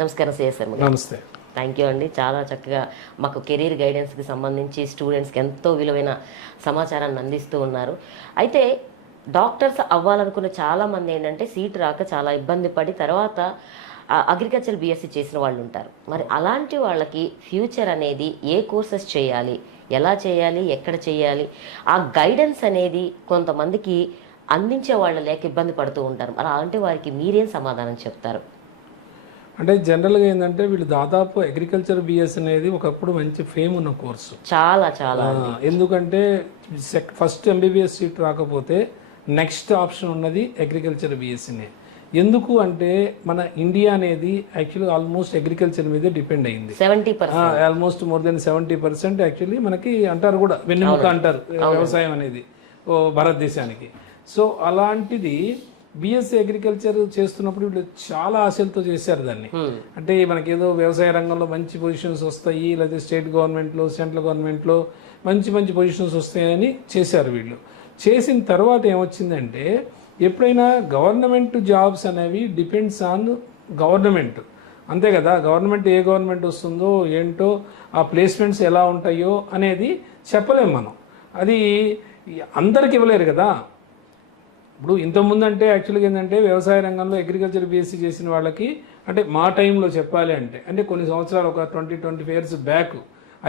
నమస్కారం సిఎస్ శర్మ గారు. నమస్తే. థ్యాంక్ యూ అండి. చాలా చక్కగా మాకు కెరీర్ గైడెన్స్కి సంబంధించి స్టూడెంట్స్కి ఎంతో విలువైన సమాచారాన్ని అందిస్తూ ఉన్నారు. అయితే డాక్టర్స్ అవ్వాలనుకున్న చాలామంది ఏంటంటే సీట్ రాక చాలా ఇబ్బంది పడి తర్వాత అగ్రికల్చర్ బీఎస్సీ చేసిన వాళ్ళు ఉంటారు. మరి అలాంటి వాళ్ళకి ఫ్యూచర్ అనేది ఏ కోర్సెస్ చేయాలి, ఎలా చేయాలి, ఎక్కడ చేయాలి, ఆ గైడెన్స్ అనేది కొంతమందికి అందించే వాళ్ళు లేక ఇబ్బంది పడుతూ ఉంటారు. మరి అలాంటి వారికి మీరేం సమాధానం చెప్తారు? అంటే జనరల్గా ఏంటంటే వీళ్ళు దాదాపు అగ్రికల్చర్ బిఎస్ అనేది ఒకప్పుడు మంచి ఫేమ్ ఉన్న కోర్సు. చాలా చాలా ఎందుకంటే ఫస్ట్ ఎంబీబీఎస్ సీట్ రాకపోతే నెక్స్ట్ ఆప్షన్ ఉన్నది అగ్రికల్చర్ బిఎస్సీనే. ఎందుకు అంటే మన ఇండియా అనేది యాక్చువల్లీ ఆల్మోస్ట్ అగ్రికల్చర్ మీదే డిపెండ్ అయింది. 70% ఆల్మోస్ట్ మోర్ దెన్ 70% యాక్చువల్లీ మనకి అంటారు కూడా, వెన్నెముక అంటారు వ్యవసాయం అనేది భారతదేశానికి. సో అలాంటిది బిఎస్సీ అగ్రికల్చర్ చేస్తున్నప్పుడు వీళ్ళు చాలా ఆశలతో చేశారు దాన్ని. అంటే మనకి ఏదో వ్యవసాయ రంగంలో మంచి పొజిషన్స్ వస్తాయి, లేదా స్టేట్ గవర్నమెంట్లో సెంట్రల్ గవర్నమెంట్లో మంచి మంచి పొజిషన్స్ వస్తాయని చేశారు వీళ్ళు. చేసిన తర్వాత ఏమొచ్చిందంటే ఎప్పుడైనా గవర్నమెంట్ జాబ్స్ అనేవి డిపెండ్స్ ఆన్ గవర్నమెంట్, అంతే కదా. గవర్నమెంట్ ఏ గవర్నమెంట్ వస్తుందో ఏంటో, ఆ ప్లేస్మెంట్స్ ఎలా ఉంటాయో అనేది చెప్పలేం మనం. అది అందరికి ఇవ్వలేరు కదా. ఇప్పుడు ఇంతకుముందు అంటే యాక్చువల్గా ఏంటంటే వ్యవసాయ రంగంలో అగ్రికల్చర్ బీఎస్సీ చేసిన వాళ్ళకి, అంటే మా టైంలో చెప్పాలి అంటే కొన్ని సంవత్సరాలు ఒక 20-25 years బ్యాక్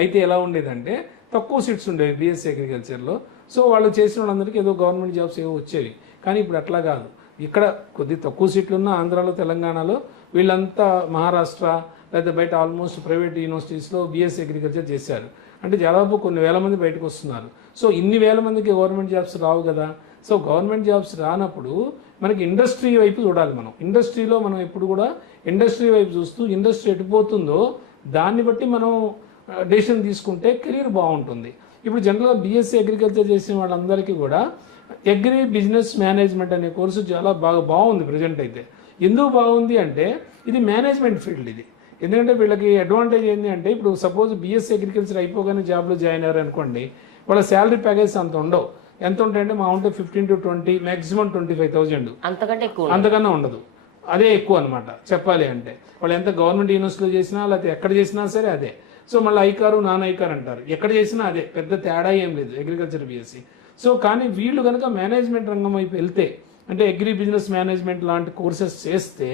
అయితే ఎలా ఉండేదంటే తక్కువ సీట్స్ ఉండేవి బీఎస్సీ అగ్రికల్చర్లో. సో వాళ్ళు చేసిన వాళ్ళందరికీ ఏదో గవర్నమెంట్ జాబ్స్ ఏవో వచ్చేవి. కానీ ఇప్పుడు అట్లా కాదు. ఇక్కడ కొద్ది తక్కువ సీట్లు ఉన్న ఆంధ్రాలో, తెలంగాణలో వీళ్ళంతా మహారాష్ట్ర లేదా బయట ఆల్మోస్ట్ ప్రైవేట్ యూనివర్సిటీస్లో బీఎస్సీ అగ్రికల్చర్ చేశారు. అంటే దాదాపు కొన్ని వేల మంది బయటకు వస్తున్నారు. సో ఇన్ని వేల మందికి గవర్నమెంట్ జాబ్స్ రావు కదా. సో గవర్నమెంట్ జాబ్స్ రానప్పుడు మనకి ఇండస్ట్రీ వైపు చూడాలి. మనం ఇండస్ట్రీలో మనం ఎప్పుడు కూడా ఇండస్ట్రీ వైపు చూస్తూ ఇండస్ట్రీ ఎటుపోతుందో దాన్ని బట్టి మనం డెసిషన్ తీసుకుంటే కెరీర్ బాగుంటుంది. ఇప్పుడు జనరల్గా బీఎస్సీ అగ్రికల్చర్ చేసిన వాళ్ళందరికీ కూడా అగ్రి బిజినెస్ మేనేజ్మెంట్ అనే కోర్సు చాలా బాగుంది ప్రజెంట్ అయితే. ఎందుకు బాగుంది అంటే ఇది మేనేజ్మెంట్ ఫీల్డ్ ఇది. ఎందుకంటే వీళ్ళకి అడ్వాంటేజ్ ఏంటి అంటే ఇప్పుడు సపోజ్ బీఎస్సీ అగ్రికల్చర్ అయిపోగానే జాబ్లో జాయిన్ అయ్యారు అనుకోండి, వాళ్ళ శాలరీ ప్యాకేజ్ అంత ఉండవు. ఎంత ఉంటాయంటే మా ఉంటే 15 to 20, మ్యాక్సిమం 25,000, అంతకన్నా ఉండదు. అదే ఎక్కువ అనమాట చెప్పాలి అంటే. వాళ్ళు ఎంత గవర్నమెంట్ యూనివర్సిటీలో చేసినా లేకపోతే ఎక్కడ చేసినా సరే అదే. సో మళ్ళీ ఐకారు నాన్ ఐకార్ అంటారు, ఎక్కడ చేసినా అదే, పెద్ద తేడా ఏం లేదు అగ్రికల్చర్ బీఎస్సీ. సో కానీ వీళ్ళు కనుక మేనేజ్మెంట్ రంగం వైపు వెళ్తే, అంటే అగ్రి బిజినెస్ మేనేజ్మెంట్ లాంటి కోర్సెస్ చేస్తే,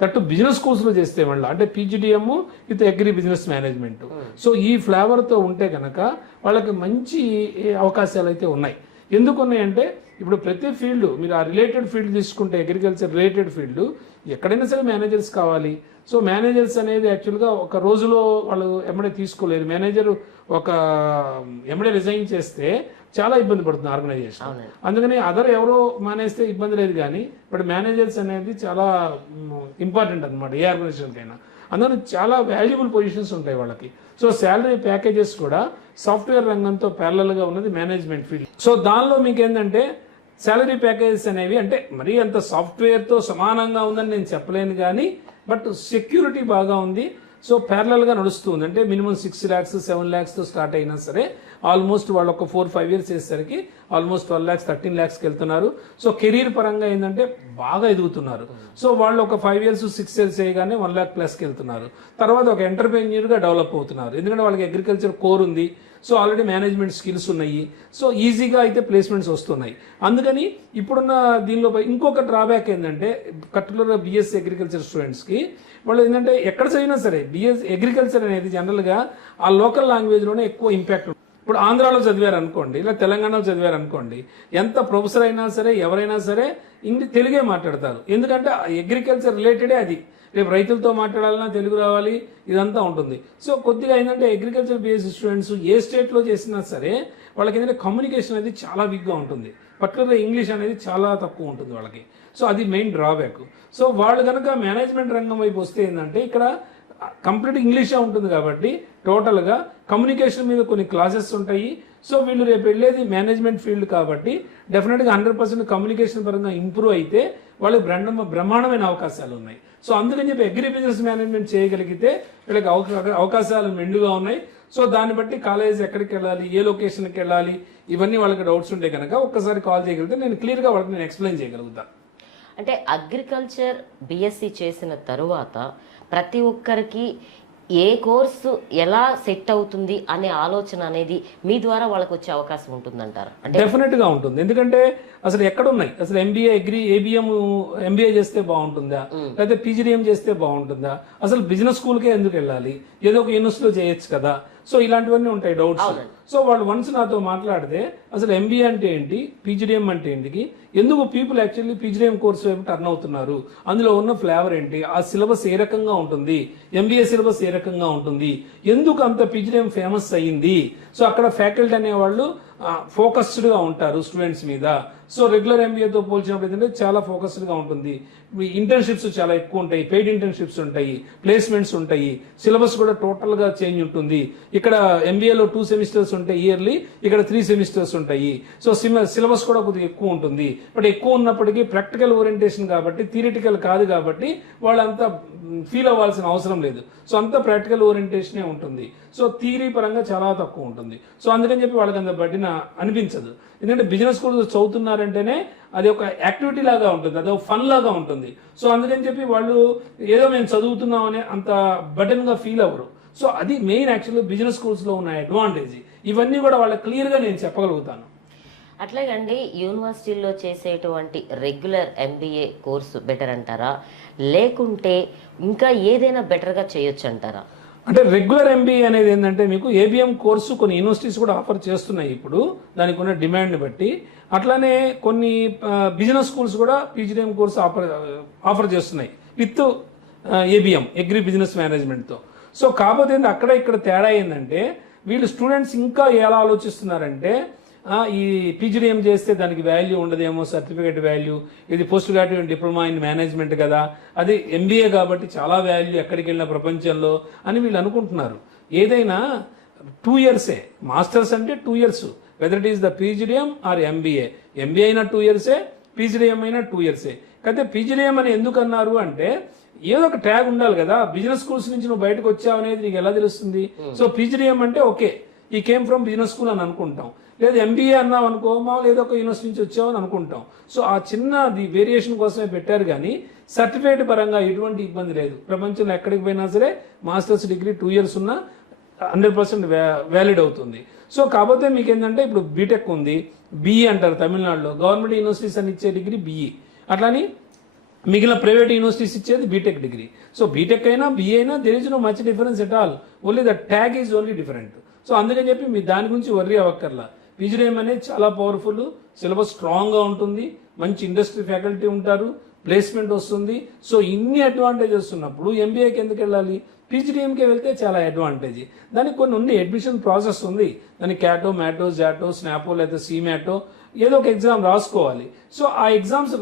దట్టు బిజినెస్ కోర్సులో చేస్తే మళ్ళీ అంటే PGDM with agri business management. So ఈ ఫ్లేవర్తో ఉంటే కనుక వాళ్ళకి మంచి అవకాశాలు అయితే ఉన్నాయి. ఎందుకు ఉన్నాయంటే ఇప్పుడు ప్రతి ఫీల్డ్ మీరు ఆ రిలేటెడ్ ఫీల్డ్ తీసుకుంటే అగ్రికల్చర్ రిలేటెడ్ ఫీల్డ్ ఎక్కడైనా సరే మేనేజర్స్ కావాలి. సో మేనేజర్స్ అనేది యాక్చువల్గా ఒక రోజులో వాళ్ళు ఎమ్మడే తీసుకోలేరు. మేనేజర్ ఒక ఎమ్మడే రిజైన్ చేస్తే చాలా ఇబ్బంది పడుతుంది ఆర్గనైజేషన్. అందుకని అదర్ ఎవరో మానేస్తే ఇబ్బంది లేదు, కానీ బట్ మేనేజర్స్ అనేది చాలా ఇంపార్టెంట్ అనమాట ఏ ఆర్గనైజేషన్కైనా. అందుకని చాలా వాల్యుబుల్ పొజిషన్స్ ఉంటాయి వాళ్ళకి. సో శాలరీ ప్యాకేజెస్ కూడా సాఫ్ట్వేర్ రంగంతో ప్యారలల్గా ఉన్నది మేనేజ్మెంట్ ఫీల్డ్. సో దానిలో మీకు ఏంటంటే శాలరీ ప్యాకేజెస్ అనేవి అంటే మరీ అంత సాఫ్ట్వేర్తో సమానంగా ఉందని నేను చెప్పలేను, కానీ బట్ సెక్యూరిటీ బాగా ఉంది. సో ప్యారలల్గా నడుస్తుంది. అంటే మినిమం 6 lakhs 7 lakhsతో స్టార్ట్ అయినా సరే ఆల్మోస్ట్ వాళ్ళు ఒక 4-5 years చేసేసరికి ఆల్మోస్ట్ 12 lakhs 13 lakhsకి వెళ్తున్నారు. సో కెరీర్ పరంగా ఏంటంటే బాగా ఎదుగుతున్నారు. సో వాళ్ళు ఒక 5 years 6 years చేయగానే 1 lakh ప్లస్కి వెళ్తున్నారు. తర్వాత ఒక ఎంటర్ప్రెన్యూర్గా డెవలప్ అవుతున్నారు. ఎందుకంటే వాళ్ళకి అగ్రికల్చర్ కోర్ ఉంది. సో ఆల్రెడీ మేనేజ్మెంట్ స్కిల్స్ ఉన్నాయి. సో ఈజీగా అయితే ప్లేస్మెంట్స్ వస్తున్నాయి. అందుకని ఇప్పుడున్న దీనిలో ఇంకొక డ్రాబ్యాక్ ఏంటంటే పర్టికులర్గా బీఎస్సీ అగ్రికల్చర్ స్టూడెంట్స్కి వాళ్ళు ఏంటంటే ఎక్కడ చదివినా సరే బీఎస్సీ అగ్రికల్చర్ అనేది జనరల్గా ఆ లోకల్ లాంగ్వేజ్లోనే ఎక్కువ ఇంపాక్ట్. ఇప్పుడు ఆంధ్రాలో చదివారు అనుకోండి, ఇలా తెలంగాణలో చదివారు అనుకోండి, ఎంత ప్రొఫెసర్ అయినా సరే ఎవరైనా సరే తెలుగే మాట్లాడతారు. ఎందుకంటే అగ్రికల్చర్ రిలేటెడే అది. రేపు రైతులతో మాట్లాడాలన్నా తెలుగు రావాలి, ఇదంతా ఉంటుంది. సో కొద్దిగా ఏంటంటే అగ్రికల్చర్ బీఎస్సీ స్టూడెంట్స్ ఏ స్టేట్లో చేసినా సరే వాళ్ళకి ఏంటంటే కమ్యూనికేషన్ అనేది చాలా వీక్గా ఉంటుంది. పర్టికులర్గా ఇంగ్లీష్ అనేది చాలా తక్కువ ఉంటుంది వాళ్ళకి. సో అది మెయిన్ డ్రాబ్యాక్. సో వాళ్ళు కనుక మేనేజ్మెంట్ రంగం వైపు వస్తే ఏంటంటే ఇక్కడ కంప్లీట్ ఇంగ్లీషే ఉంటుంది కాబట్టి టోటల్గా కమ్యూనికేషన్ మీద కొన్ని క్లాసెస్ ఉంటాయి. సో వీళ్ళు రేపు వెళ్ళేది మేనేజ్మెంట్ ఫీల్డ్ కాబట్టి డెఫినెట్గా 100% కమ్యూనికేషన్ పరంగా ఇంప్రూవ్ అయితే వాళ్ళకి బ్రహ్మాండమైన అవకాశాలు ఉన్నాయి. సో అందుకని చెప్పి అగ్రి బిజినెస్ మేనేజ్మెంట్ చేయగలిగితే వీళ్ళకి అవకాశాలు మెండుగా ఉన్నాయి. సో దాన్ని బట్టి కాలేజ్ ఎక్కడికి వెళ్ళాలి, ఏ లొకేషన్కి వెళ్ళాలి, ఇవన్నీ వాళ్ళకి డౌట్స్ ఉంటే కనుక ఒక్కసారి కాల్ చేయగలిగితే నేను క్లియర్గా వాళ్ళకి నేను ఎక్స్ప్లెయిన్ చేయగలుగుతాను. అంటే అగ్రికల్చర్ బీఎస్సీ చేసిన తరువాత ప్రతి ఒక్కరికి ఏ కోర్సు ఎలా సెట్ అవుతుంది అనే ఆలోచన అనేది మీ ద్వారా వాళ్ళకి వచ్చే అవకాశం ఉంటుందంటారు? అంటే డెఫినెట్ గా ఉంటుంది. ఎందుకంటే అసలు ఎక్కడ ఉన్నాయి, అసలు ఎంబీఏ ఏబిఎం ఎంబీఏ చేస్తే బాగుంటుందా, లేకపోతే పీజీడీఎం చేస్తే బాగుంటుందా, అసలు బిజినెస్ స్కూల్కే ఎందుకు వెళ్ళాలి, ఏదో ఒక యూనివర్సిటీలో చేయొచ్చు కదా. సో ఇలాంటివన్నీ ఉంటాయి డౌట్స్. సో వాళ్ళు వన్స్ నాతో మాట్లాడితే అసలు ఎంబీఏ అంటే ఏంటి, పీజీడీఎం అంటే ఏంటి, ఎందుకు పీపుల్ యాక్చువల్లీ పీజీడీఎం కోర్సు వైపు టర్న్ అవుతున్నారు, అందులో ఉన్న ఫ్లేవర్ ఏంటి, ఆ సిలబస్ ఏ రకంగా ఉంటుంది, ఎంబీఏ సిలబస్ ఏ రకంగా ఉంటుంది, ఎందుకు అంత పీజీడీఎం ఫేమస్ అయ్యింది. సో అక్కడ ఫ్యాకల్టీ అనేవాళ్ళు ఫోకస్డ్ గా ఉంటారు స్టూడెంట్స్ మీద. సో రెగ్యులర్ ఎంబీఏతో పోల్చినప్పుడు ఏంటంటే చాలా ఫోకస్డ్ గా ఉంటుంది. ఇంటర్న్షిప్స్ చాలా ఎక్కువ ఉంటాయి, పెయిడ్ ఇంటర్న్షిప్స్ ఉంటాయి, ప్లేస్మెంట్స్ ఉంటాయి, సిలబస్ కూడా టోటల్ గా చేంజ్ ఉంటుంది. ఇక్కడ ఎంబీఏలో 2 సెమిస్టర్స్ ఉంటాయి ఇయర్లీ, ఇక్కడ 3 సెమిస్టర్స్ ఉంటాయి. సో సిలబస్ కూడా కొద్దిగా ఎక్కువ ఉంటుంది. బట్ ఎక్కువ ఉన్నప్పటికీ ప్రాక్టికల్ ఓరియంటేషన్ కాబట్టి, థియరిటికల్ కాదు కాబట్టి వాళ్ళంతా ఫీల్ అవ్వాల్సిన అవసరం లేదు. సో అంతా ప్రాక్టికల్ ఓరియంటేషనే ఉంటుంది. సో థియరీ పరంగా చాలా తక్కువ ఉంటుంది. సో అందుకని చెప్పి వాళ్ళకి అంత బట్టిన అనిపించదు. ఎందుకంటే బిజినెస్ స్కూల్ చదువుతున్నారంటేనే అది ఒక యాక్టివిటీ లాగా ఉంటుంది, అది ఒక ఫన్ లాగా ఉంటుంది. సో అందుకని చెప్పి వాళ్ళు ఏదో మేము చదువుతున్నాం అనే అంత బటన్ గా ఫీల్ అవ్వరు. సో అది మెయిన్ యాక్చువల్లీ బిజినెస్ స్కూల్స్ లో ఉన్న అడ్వాంటేజ్. ఇవన్నీ కూడా వాళ్ళకి క్లియర్ గా నేను చెప్పగలుగుతాను. అట్లాగండి, యూనివర్సిటీల్లో చేసేటువంటి రెగ్యులర్ ఎంబీఏ కోర్సు బెటర్ అంటారా, లేకుంటే ఇంకా ఏదైనా బెటర్గా చేయొచ్చు అంటారా? అంటే రెగ్యులర్ ఎంబీఏ అనేది ఏంటంటే మీకు ఏబిఎం కోర్సు కొన్ని యూనివర్సిటీస్ కూడా ఆఫర్ చేస్తున్నాయి ఇప్పుడు దానికి ఉన్న డిమాండ్ని బట్టి. అట్లానే కొన్ని బిజినెస్ స్కూల్స్ కూడా పీజీడీఎం కోర్సు ఆఫర్ చేస్తున్నాయి విత్ ఏబిఎం అగ్రి బిజినెస్ మేనేజ్మెంట్తో. సో కాకపోతే అక్కడ ఇక్కడ తేడా ఏంటంటే వీళ్ళు స్టూడెంట్స్ ఇంకా ఎలా ఆలోచిస్తున్నారంటే ఈ పీజీడీఎం చేస్తే దానికి వాల్యూ ఉండదేమో, సర్టిఫికేట్ వాల్యూ, ఇది post graduate diploma in management కదా, అది ఎంబీఏ కాబట్టి చాలా వాల్యూ ఎక్కడికి వెళ్ళిన ప్రపంచంలో అని వీళ్ళు అనుకుంటున్నారు. ఏదైనా 2 ఇయర్సే, మాస్టర్స్ అంటే 2 years, whether it is the PGDM or MBA. MBA అయినా 2 ఇయర్సే, పీజీడీఎం అయినా 2 ఇయర్సే. అయితే పీజీడీఎం అని ఎందుకు అన్నారు అంటే ఏదో ఒక ట్యాగ్ ఉండాలి కదా, బిజినెస్ స్కూల్స్ నుంచి నువ్వు బయటకు వచ్చావు అనేది నీకు ఎలా తెలుస్తుంది. సో పీజీడీఎం అంటే ఓకే, ఈ కేమ్ ఫ్రమ్ బిజినెస్ స్కూల్ అని అనుకుంటాం. లేదా ఎంబీఏ అన్నావు అనుకో, మామూలు ఏదో ఒక యూనివర్సిటీ నుంచి వచ్చావని అనుకుంటాం. సో ఆ చిన్నది వేరియేషన్ కోసమే పెట్టారు కానీ సర్టిఫికేట్ పరంగా ఎటువంటి ఇబ్బంది లేదు. ప్రపంచంలో ఎక్కడికి పోయినా సరే మాస్టర్స్ డిగ్రీ 2 ఇయర్స్ ఉన్నా 100% వ్యాలిడ్ అవుతుంది. సో కాకపోతే మీకు ఏంటంటే ఇప్పుడు బీటెక్ ఉంది, బీఈ అంటారు తమిళనాడులో, గవర్నమెంట్ యూనివర్సిటీస్ అని ఇచ్చే డిగ్రీ బీఈ, అట్లాని మిగిలిన ప్రైవేట్ యూనివర్సిటీస్ ఇచ్చేది బీటెక్ డిగ్రీ. సో బీటెక్ అయినా బీఏ అయినా there is no much difference at all, only the tag is only different. So అందుకని చెప్పి మీ దాని గురించి వర్రీ అవ్వక్కర్లా. పీజీడీఎం అనేది చాలా పవర్ఫుల్, సిలబస్ స్ట్రాంగ్గా ఉంటుంది, మంచి ఇండస్ట్రీ ఫ్యాకల్టీ ఉంటారు, ప్లేస్మెంట్ వస్తుంది. సో ఇన్ని అడ్వాంటేజెస్ ఉన్నప్పుడు ఎంబీఏకి ఎందుకు వెళ్ళాలి, పీజీడీఎంకే వెళ్తే చాలా అడ్వాంటేజ్. దానికి కొన్ని ఉంది, అడ్మిషన్ ప్రాసెస్ ఉంది, దానికి క్యాటో, మ్యాటో, జాటో, స్నాపో లేదా సీమ్యాటో ఏదో ఒక ఎగ్జామ్ రాసుకోవాలి. సో ఆ ఎగ్జామ్స్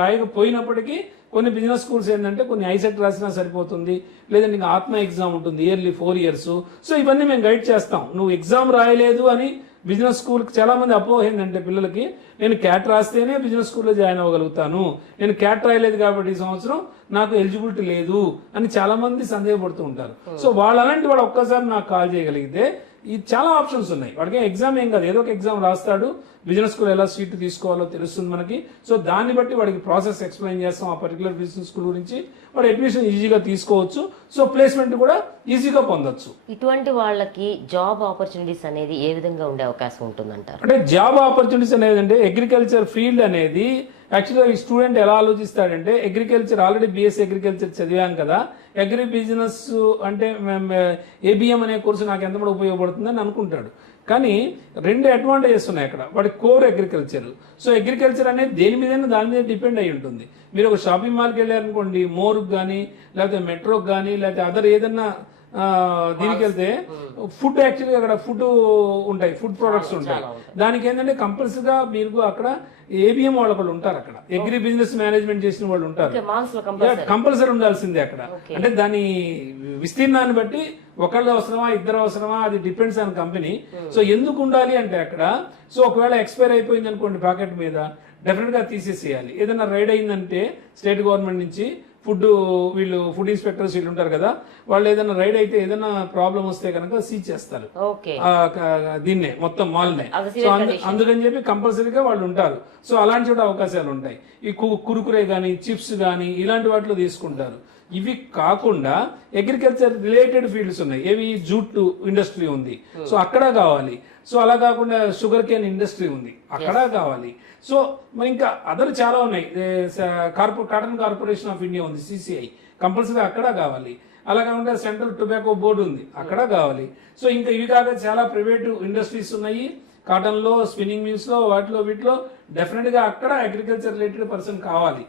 రాయకపోయినప్పటికీ కొన్ని బిజినెస్ స్కూల్స్ ఏంటంటే కొన్ని ఐసెట్ రాసినా సరిపోతుంది, లేదంటే ఇంకా ఆత్మ ఎగ్జామ్ ఉంటుంది ఇయర్లీ 4 ఇయర్స్. సో ఇవన్నీ మేము గైడ్ చేస్తాం. నువ్వు ఎగ్జామ్ రాయలేదు అని బిజినెస్ స్కూల్కి చాలా మంది అపోహ ఏంటంటే పిల్లలకి, నేను క్యాట్ రాస్తేనే బిజినెస్ స్కూల్లో జాయిన్ అవ్వగలుగుతాను, నేను క్యాట్ రాయలేదు కాబట్టి ఈ సంవత్సరం నాకు ఎలిజిబిలిటీ లేదు అని చాలా మంది సందేహపడుతూ ఉంటారు. సో వాళ్ళంటి వాడు ఒక్కసారి నాకు కాల్ చేయగలిగితే ఈ చాలా ఆప్షన్స్ ఉన్నాయి. వాడికి ఎగ్జామ్ ఏం కాదు, ఏదో ఒక ఎగ్జామ్ రాస్తాడు, బిజినెస్ స్కూల్ ఎలా సీట్ తీసుకోవాలో తెలుస్తుంది మనకి. సో దాన్ని బట్టి వాడికి ప్రాసెస్ ఎక్స్ప్లెయిన్ చేస్తాం ఆ పర్టికులర్ బిజినెస్ స్కూల్ గురించి, వాడు అడ్మిషన్ ఈజీగా తీసుకోవచ్చు. సో ప్లేస్మెంట్ కూడా ఈజీగా పొందొచ్చు. ఇటువంటి వాళ్ళకి జాబ్ ఆపర్చునిటీస్ అనేది ఏ విధంగా ఉండే అవకాశం ఉంటుందంటారు? అంటే జాబ్ ఆపర్చునిటీస్ అనేది అంటే అగ్రికల్చర్ ఫీల్డ్ అనేది యాక్చువల్గా ఈ స్టూడెంట్ ఎలా ఆలోచిస్తాడంటే, అగ్రికల్చర్ ఆల్రెడీ బీఎస్సీ అగ్రికల్చర్ చదివాం కదా, అగ్రి బిజినెస్ అంటే ఏబిఎం అనే కోర్సు నాకు ఎంత కూడా ఉపయోగపడుతుందని అనుకుంటాడు. కానీ 2 అడ్వాంటేజెస్ ఉన్నాయి అక్కడ. వాడి కోర్ అగ్రికల్చర్. సో అగ్రికల్చర్ అనేది దేని మీదైనా దాని మీద డిపెండ్ అయి ఉంటుంది. మీరు ఒక షాపింగ్ మాల్కి వెళ్ళారనుకోండి, మోర్కి కానీ లేకపోతే మెట్రోకి కానీ లేకపోతే అదర్ ఏదన్నా దీనికి వెళ్తే ఫుడ్ యాక్చువల్గా అక్కడ ఫుడ్ ఉంటాయి, ఫుడ్ ప్రొడక్ట్స్ ఉంటాయి. దానికి ఏంటంటే కంపల్సరీగా మీరు అక్కడ ఏబిఎం వాళ్ళు ఒకళ్ళు ఉంటారు, అక్కడ అగ్రి బిజినెస్ మేనేజ్మెంట్ చేసిన వాళ్ళు ఉంటారు, కంపల్సరీ ఉండాల్సిందే అక్కడ. అంటే దాని విస్తీర్ణాన్ని బట్టి ఒకళ్ళు అవసరమా, ఇద్దరు అవసరమా, అది డిపెండ్స్ ఆన్ కంపెనీ. సో ఎందుకు ఉండాలి అంటే అక్కడ, సో ఒకవేళ ఎక్స్పైర్ అయిపోయింది అనుకోండి ప్యాకెట్ మీద, డెఫినెట్ గా తీసేసేయాలి. ఏదైనా రైడ్ అయిందంటే స్టేట్ గవర్నమెంట్ నుంచి వీళ్ళు ఫుడ్ ఇన్స్పెక్టర్స్ వీళ్ళు ఉంటారు కదా, వాళ్ళు ఏదైనా రైడ్ అయితే ఏదైనా ప్రాబ్లం వస్తే కనుక సీజ్ చేస్తారు దీన్నే మొత్తం మాల్నే. సో అందుకని చెప్పి కంపల్సరీగా వాళ్ళు ఉంటారు. సో అలాంటి చోట అవకాశాలు ఉంటాయి. ఈ కురుకురే కానీ చిప్స్ కానీ ఇలాంటి వాటిలో తీసుకుంటారు. ఇవి కాకుండా అగ్రికల్చర్ రిలేటెడ్ ఫీల్డ్స్ ఉన్నాయి, ఏవి జూట్ ఇండస్ట్రీ ఉంది, సో అక్కడ కావాలి. సో అలా కాకుండా షుగర్ కేన్ ఇండస్ట్రీ ఉంది, అక్కడ కావాలి. సో మరి ఇంకా అదర్ చాలా ఉన్నాయి, కాటన్ కార్పొరేషన్ ఆఫ్ ఇండియా ఉంది, CCI, కంపల్సరీ అక్కడ కావాలి. అలా కాకుండా సెంట్రల్ టొబాకో బోర్డు ఉంది, అక్కడ కావాలి. సో ఇంకా ఇవి కాక చాలా ప్రైవేటు ఇండస్ట్రీస్ ఉన్నాయి, కాటన్లో, స్పిన్నింగ్ మిల్స్లో, వాటిలో వీటిలో డెఫినెట్గా అక్కడ అగ్రికల్చర్ రిలేటెడ్ పర్సన్ కావాలి.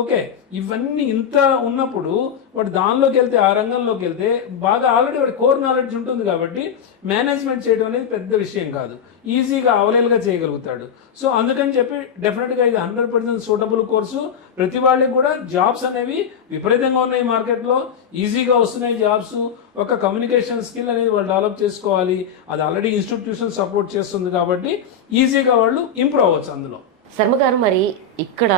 ఓకే, ఇవన్నీ ఇంత ఉన్నప్పుడు వాడు దానిలోకి వెళ్తే, ఆ రంగంలోకి వెళ్తే బాగా ఆల్రెడీ వాడి కోర్ నాలెడ్జ్ ఉంటుంది కాబట్టి మేనేజ్మెంట్ చేయడం అనేది పెద్ద విషయం కాదు, ఈజీగా అవైలబుల్గా చేయగలుగుతాడు. సో అందుకని చెప్పి డెఫినెట్గా ఇది 100% సూటబుల్ కోర్సు. ప్రతి వాళ్ళకి కూడా జాబ్స్ అనేవి విపరీతంగా ఉన్నాయి మార్కెట్లో, ఈజీగా వస్తున్నాయి జాబ్స్. ఒక కమ్యూనికేషన్ స్కిల్ అనేది వాళ్ళు డెవలప్ చేసుకోవాలి, అది ఆల్రెడీ ఇన్స్టిట్యూషన్ సపోర్ట్ చేస్తుంది కాబట్టి ఈజీగా వాళ్ళు ఇంప్రూవ్ అవ్వచ్చు అందులో. శర్మ గారు, మరి ఇక్కడ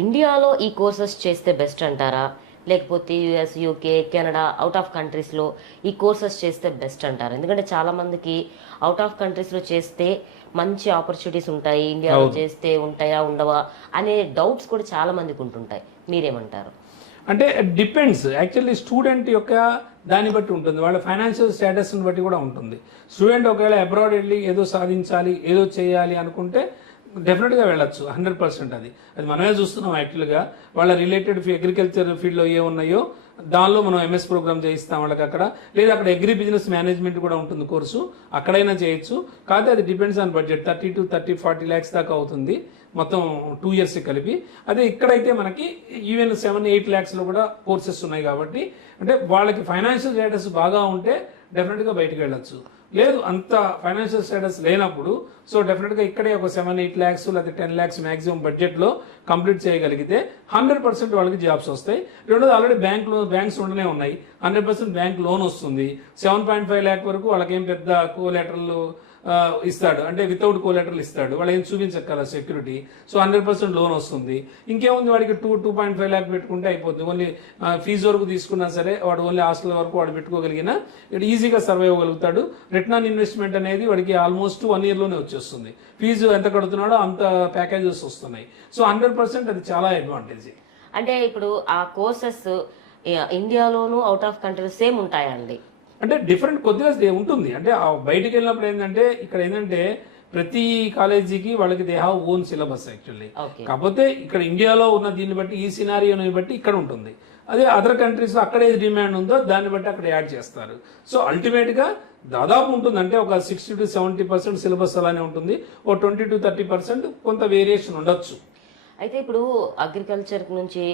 ఇండియాలో ఈ కోర్సెస్ చేస్తే బెస్ట్ అంటారా, లేకపోతే US, UK, Canada, out of కంట్రీస్లో ఈ కోర్సెస్ చేస్తే బెస్ట్ అంటారా? ఎందుకంటే చాలా మందికి అవుట్ ఆఫ్ కంట్రీస్లో చేస్తే మంచి ఆపర్చునిటీస్ ఉంటాయి, ఇండియాలో చేస్తే ఉంటాయా ఉండవా అనే డౌట్స్ కూడా చాలా మందికి ఉంటుంటాయి, మీరేమంటారు? అంటే డిపెండ్స్, యాక్చువల్లీ స్టూడెంట్ యొక్క దాన్ని బట్టి ఉంటుంది, వాళ్ళ ఫైనాన్షియల్ స్టేటస్ని బట్టి కూడా ఉంటుంది. స్టూడెంట్ ఒకవేళ అబ్రాడ్ వెళ్ళి ఏదో సాధించాలి, ఏదో చేయాలి అనుకుంటే డెఫినెట్గా వెళ్ళచ్చు, 100%. అది మనమే చూస్తున్నాం యాక్చువల్గా. వాళ్ళ రిలేటెడ్ అగ్రికల్చర్ ఫీల్డ్లో ఏ ఉన్నాయో దానిలో మనం MS ప్రోగ్రామ్ చేయిస్తాం వాళ్ళకి అక్కడ, లేదా అక్కడ అగ్రి బిజినెస్ మేనేజ్మెంట్ కూడా ఉంటుంది కోర్సు, అక్కడైనా చేయొచ్చు. కాకపోతే అది depends on budget, 30 to 40 lakhs దాకా అవుతుంది మొత్తం 2 years కలిపి. అదే ఇక్కడైతే మనకి ఈవెన్ 7-8 lakhsలో కూడా కోర్సెస్ ఉన్నాయి కాబట్టి, అంటే వాళ్ళకి ఫైనాన్షియల్ స్టేటస్ బాగా ఉంటే డెఫినెట్గా బయటకు వెళ్ళచ్చు. లేదు అంత ఫైనాన్షియల్ స్టేటస్ లేనప్పుడు సో డెఫినెట్గా ఇక్కడే ఒక 7-8 lakhs లేదా 10 lakhs మ్యాక్సిమం బడ్జెట్లో కంప్లీట్ చేయగలిగితే 100% వాళ్ళకి జాబ్స్ వస్తాయి. రెండోది ఆల్రెడీ బ్యాంక్స్ ఉండనే ఉన్నాయి, 100% బ్యాంక్ లోన్ వస్తుంది. 7.5 lakh వరకు వాళ్ళకేం పెద్ద కోలాటరల్ ఇస్తాడు, అంటే వితౌట్ కోలాటరల్ ఇస్తాడు, వాళ్ళు ఏం చూపించక్కల సెక్యూరిటీ. సో 100% లోన్ వస్తుంది. ఇంకేముంది, వాడికి 2.5 lakh పెట్టుకుంటే అయిపోతుంది. ఓన్లీ ఫీజు వరకు తీసుకున్నా సరే వాడు ఓన్లీ హాస్టల్ వరకు వాడు పెట్టుకోగలిగినా ఈజీగా సర్వైవ్ అవ్వగలుగుతాడు. రిటర్న్ ఆన్ ఇన్వెస్ట్మెంట్ అనేది వాడికి ఆల్మోస్ట్ 1 yearలోనే వచ్చేస్తుంది. ఫీజు ఎంత కడుతున్నాడో అంత ప్యాకేజెస్ వస్తున్నాయి. సో 100% అది చాలా అడ్వాంటేజ్. అంటే ఇప్పుడు ఆ కోర్సెస్ ఇండియాలోను అవుట్ ఆఫ్ కంట్రీ సేమ్ ఉంటాయా అండి? అంటే డిఫరెంట్ కొద్దిగా ఉంటుంది. అంటే బయటికి వెళ్ళినప్పుడు ఏంటంటే ఇక్కడ ఏంటంటే ప్రతి కాలేజీకి వాళ్ళకి they have own syllabus actually. కాకపోతే ఇక్కడ ఇండియాలో ఉన్న దీన్ని బట్టి, ఈ సినారియోని బట్టి ఇక్కడ ఉంటుంది. అదే అదర్ కంట్రీస్లో అక్కడ ఏది డిమాండ్ ఉందో దాన్ని బట్టి అక్కడ యాడ్ చేస్తారు. సో అల్టిమేట్గా దాదాపు ఉంటుంది, అంటే ఒక 60 to 70% సిలబస్ అలానే ఉంటుంది, ఓ 20 to 30% కొంత వేరియేషన్ ఉండొచ్చు. అయితే ఇప్పుడు అగ్రికల్చర్ నుంచి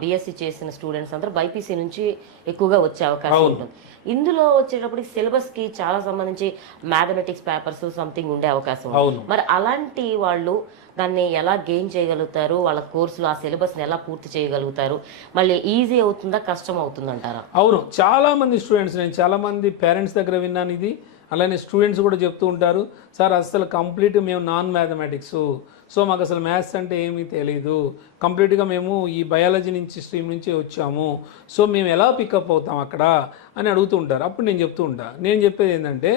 BSc చేసిన స్టూడెంట్స్ అందరూ బైపీసీ నుంచి ఎక్కువగా వచ్చే అవకాశం ఉంటుంది. ఇందులో వచ్చేటప్పటికి సిలబస్ కి చాలా సంబంధించి మ్యాథమెటిక్స్ పేపర్స్ సంథింగ్ ఉండే అవకాశం ఉంది. మరి అలాంటి వాళ్ళు దాన్ని ఎలా గెయిన్ చేయగలుగుతారు, వాళ్ళ కోర్సులో ఆ సిలబస్ ని ఎలా పూర్తి చేయగలుగుతారు, మళ్ళీ ఈజీ అవుతుందా కష్టం అవుతుందంటారా? అవును, చాలా మంది స్టూడెంట్స్, నేను చాలా మంది పేరెంట్స్ దగ్గర విన్నాను ఇది. అలానే స్టూడెంట్స్ కూడా చెప్తూ ఉంటారు, సార్ అసలు కంప్లీట్ మేము నాన్ మ్యాథమెటిక్స్, సో మాకు అసలు మ్యాథ్స్ అంటే ఏమీ తెలియదు, కంప్లీట్గా మేము ఈ బయాలజీ నుంచి స్ట్రీమ్ నుంచి వచ్చాము, సో మేము ఎలా పికప్ అవుతాం అక్కడ అని అడుగుతూ ఉంటారు. అప్పుడు నేను చెప్తూ ఉంటా, నేను చెప్పేది ఏంటంటే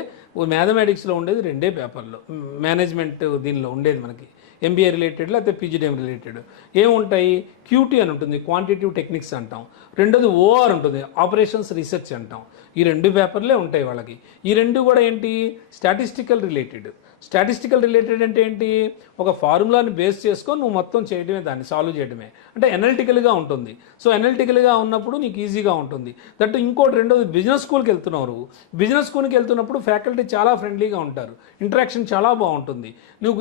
మ్యాథమెటిక్స్లో ఉండేది 2 పేపర్లు, మేనేజ్మెంట్ దీనిలో ఉండేది మనకి MBA రిలేటెడ్ లేకపోతే PGDM రిలేటెడ్ ఏముంటాయి, QT అని ఉంటుంది, క్వాంటిటివ్ టెక్నిక్స్ అంటాం. రెండోది OR ఉంటుంది, ఆపరేషన్స్ రీసెర్చ్ అంటాం. ఈ 2 పేపర్లే ఉంటాయి వాళ్ళకి. ఈ 2 కూడా ఏంటి, స్టాటిస్టికల్ రిలేటెడ్. స్టాటిస్టికల్ రిలేటెడ్ అంటే ఏంటి, ఒక ఫార్ములాని బేస్ చేసుకొని నువ్వు మొత్తం చేయడమే, దాన్ని సాల్వ్ చేయడమే, అంటే ఎనలిటికల్గా ఉంటుంది. సో ఎనలిటికల్గా ఉన్నప్పుడు నీకు ఈజీగా ఉంటుంది. దట్ ఇంకోటి రెండోది, బిజినెస్ స్కూల్కి వెళ్తున్నావు, బిజినెస్ స్కూల్కి వెళ్తున్నప్పుడు ఫ్యాకల్టీ చాలా ఫ్రెండ్లీగా ఉంటారు, ఇంటరాక్షన్ చాలా బాగుంటుంది.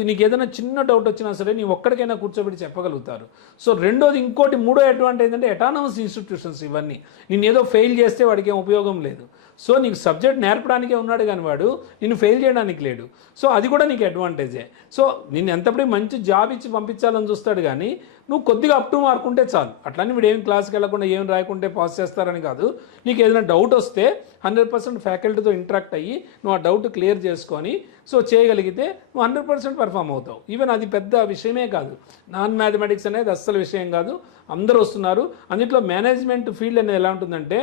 నీకు ఏదైనా చిన్న డౌట్ వచ్చినా సరే నీ ఒక్కడికైనా కూర్చోబెట్టి చెప్పగలుగుతారు. సో రెండోది, ఇంకోటి మూడో అడ్వాంటేజ్ అంటే అటానమస్ ఇన్స్టిట్యూషన్స్. ఇవన్నీ నేను ఏదో ఫెయిల్ చేస్తే వాడికి ఏం ఉపయోగం లేదు. సో నీకు సబ్జెక్ట్ నేర్పడానికే ఉన్నాడు కానీ వాడు నిన్ను ఫెయిల్ చేయడానికి లేడు. సో అది కూడా నీకు అడ్వాంటేజే. సో నిన్ను ఎంతపడి మంచి జాబ్ ఇచ్చి పంపించాలని చూస్తాడు కానీ నువ్వు కొద్దిగా అప్ టు మార్క్ ఉంటే చాలు. అట్లని వీడు ఏం క్లాస్కి వెళ్ళకుండా ఏం రాయకుంటే పాస్ చేస్తారని కాదు. నీకు ఏదైనా డౌట్ వస్తే 100% ఫ్యాకల్టీతో ఇంటరాక్ట్ అయ్యి నువ్వు ఆ డౌట్ క్లియర్ చేసుకొని సో చేయగలిగితే నువ్వు 100% పర్ఫామ్ అవుతావు. ఈవెన్ అది పెద్ద విషయమే కాదు, నాన్ మ్యాథమెటిక్స్ అనేది అస్సలు విషయం కాదు. అందరూ వస్తున్నారు. అందులో మేనేజ్మెంట్ ఫీల్డ్ అనేది ఎలా ఉంటుందంటే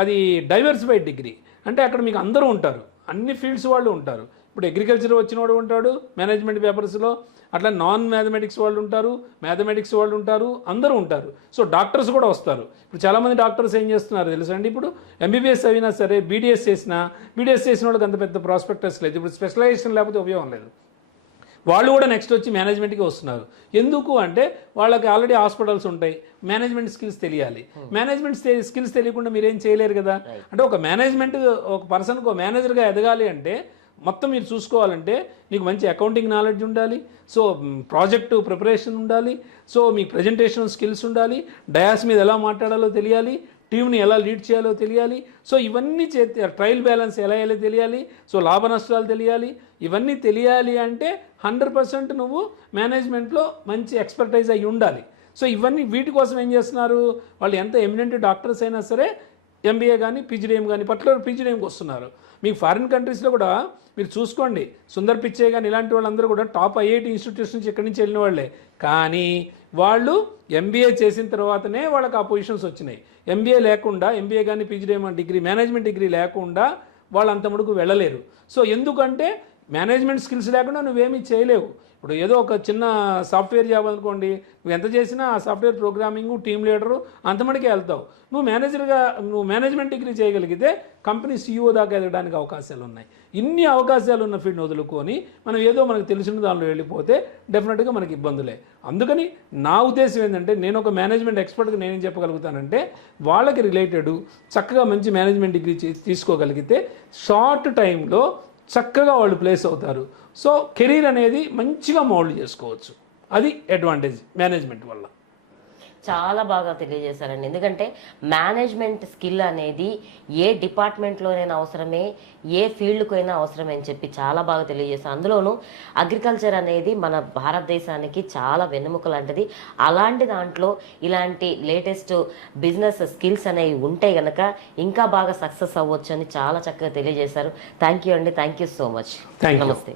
అది డైవర్సిఫైడ్ డిగ్రీ, అంటే అక్కడ మీకు అందరూ ఉంటారు, అన్ని ఫీల్డ్స్ వాళ్ళు ఉంటారు. ఇప్పుడు అగ్రికల్చర్ వచ్చిన వాడు ఉంటాడు మేనేజ్మెంట్ పేపర్స్లో, అట్లా నాన్ మ్యాథమెటిక్స్ వాళ్ళు ఉంటారు, మ్యాథమెటిక్స్ వాళ్ళు ఉంటారు, అందరూ ఉంటారు. సో డాక్టర్స్ కూడా వస్తారు. ఇప్పుడు చాలామంది డాక్టర్స్ ఏం చేస్తున్నారు తెలుసా అండి, ఇప్పుడు ఎంబీబీఎస్ అయినా సరే బీడీఎస్ చేసిన వాళ్ళకి అంత పెద్ద ప్రాస్పెక్టస్ లేదు, ఇప్పుడు స్పెషలైజేషన్ లేకపోతే ఉపయోగం లేదు. వాళ్ళు కూడా నెక్స్ట్ వచ్చి మేనేజ్మెంట్కి వస్తున్నారు. ఎందుకు అంటే వాళ్ళకి ఆల్రెడీ హాస్పిటల్స్ ఉంటాయి, మేనేజ్మెంట్ స్కిల్స్ తెలియాలి. మేనేజ్మెంట్ స్కిల్స్ తెలియకుండా మీరేం చేయలేరు కదా. అంటే ఒక పర్సన్కి ఒక మేనేజర్గా ఎదగాలి అంటే మొత్తం మీరు చూసుకోవాలంటే నీకు మంచి అకౌంటింగ్ నాలెడ్జ్ ఉండాలి, సో ప్రాజెక్టు ప్రిపరేషన్ ఉండాలి, సో మీకు ప్రజెంటేషన్ స్కిల్స్ ఉండాలి, డయాస్ మీద ఎలా మాట్లాడాలో తెలియాలి, టీంని ఎలా లీడ్ చేయాలో తెలియాలి, సో ఇవన్నీ ట్రయల్ బ్యాలెన్స్ ఎలా తెలియాలి, సో లాభ నష్టాలు తెలియాలి. ఇవన్నీ తెలియాలి అంటే 100% నువ్వు మేనేజ్మెంట్లో మంచి ఎక్స్పర్టైజ్ అయ్యి ఉండాలి. సో ఇవన్నీ వీటి కోసం ఏం చేస్తున్నారు వాళ్ళు, ఎంత ఎమినెంట్ డాక్టర్స్ అయినా సరే ఎంబీఏ కానీ పీజీడీఎం కానీ, పర్టికులర్ పీజీడీఎంకి వస్తున్నారు. మీకు ఫారిన్ కంట్రీస్లో కూడా మీరు చూసుకోండి, సుందర్ పిచ్చే కానీ ఇలాంటి వాళ్ళందరూ కూడా టాప్ ఐఐటి ఇన్స్టిట్యూట్స్ నుంచి ఇక్కడి నుంచి వెళ్ళిన వాళ్ళే, కానీ వాళ్ళు ఎంబీఏ చేసిన తర్వాతనే వాళ్ళకి ఆ పొజిషన్స్ వచ్చినాయి. ఎంబీఏ లేకుండా, ఎంబీఏ కానీ పీజీడీఎం డిగ్రీ మేనేజ్మెంట్ డిగ్రీ లేకుండా వాళ్ళు అంత మటుకు వెళ్ళలేరు. సో ఎందుకంటే మేనేజ్మెంట్ స్కిల్స్ లేకుండా నువ్వేమీ చేయలేవు. ఇప్పుడు ఏదో ఒక చిన్న సాఫ్ట్వేర్ జాబ్ అనుకోండి, నువ్వు ఎంత చేసినా ఆ సాఫ్ట్వేర్ ప్రోగ్రామింగ్, టీమ్ లీడరు అంతమటికే వెళ్తావు. నువ్వు మేనేజ్మెంట్ డిగ్రీ చేయగలిగితే కంపెనీ సీఈఓ దాకా ఎదగడానికి అవకాశాలు ఉన్నాయి. ఇన్ని అవకాశాలు ఉన్న ఫీల్డ్ని వదులుకొని మనం ఏదో మనకు తెలిసిన దానిలో వెళ్ళిపోతే డెఫినెట్గా మనకి ఇబ్బందులే. అందుకని నా ఉద్దేశం ఏంటంటే, నేను ఒక మేనేజ్మెంట్ ఎక్స్పర్ట్గా నేనేం చెప్పగలుగుతానంటే, వాళ్ళకి రిలేటెడ్ చక్కగా మంచి మేనేజ్మెంట్ డిగ్రీ తీసుకోగలిగితే షార్ట్ టైంలో చక్కగా వాళ్ళు ప్లేస్ అవుతారు. సో కెరీర్ అనేది మంచిగా మౌల్డ్ చేసుకోవచ్చు. అది అడ్వాంటేజ్ మేనేజ్మెంట్ వల్ల. చాలా బాగా తెలియజేశారండి. ఎందుకంటే మేనేజ్మెంట్ స్కిల్ అనేది ఏ డిపార్ట్మెంట్లోనైనా అవసరమే, ఏ ఫీల్డ్కు అయినా అవసరమే అని చెప్పి చాలా బాగా తెలియజేశారు. అందులోనూ అగ్రికల్చర్ అనేది మన భారతదేశానికి చాలా వెన్నెముక లాంటిది. అలాంటి దాంట్లో ఇలాంటి లేటెస్ట్ బిజినెస్ స్కిల్స్ అనేవి ఉంటే గనక ఇంకా బాగా సక్సెస్ అవ్వచ్చు అని చాలా చక్కగా తెలియజేశారు. థ్యాంక్ యూ అండి, thank you so much. Thank you. నమస్తే.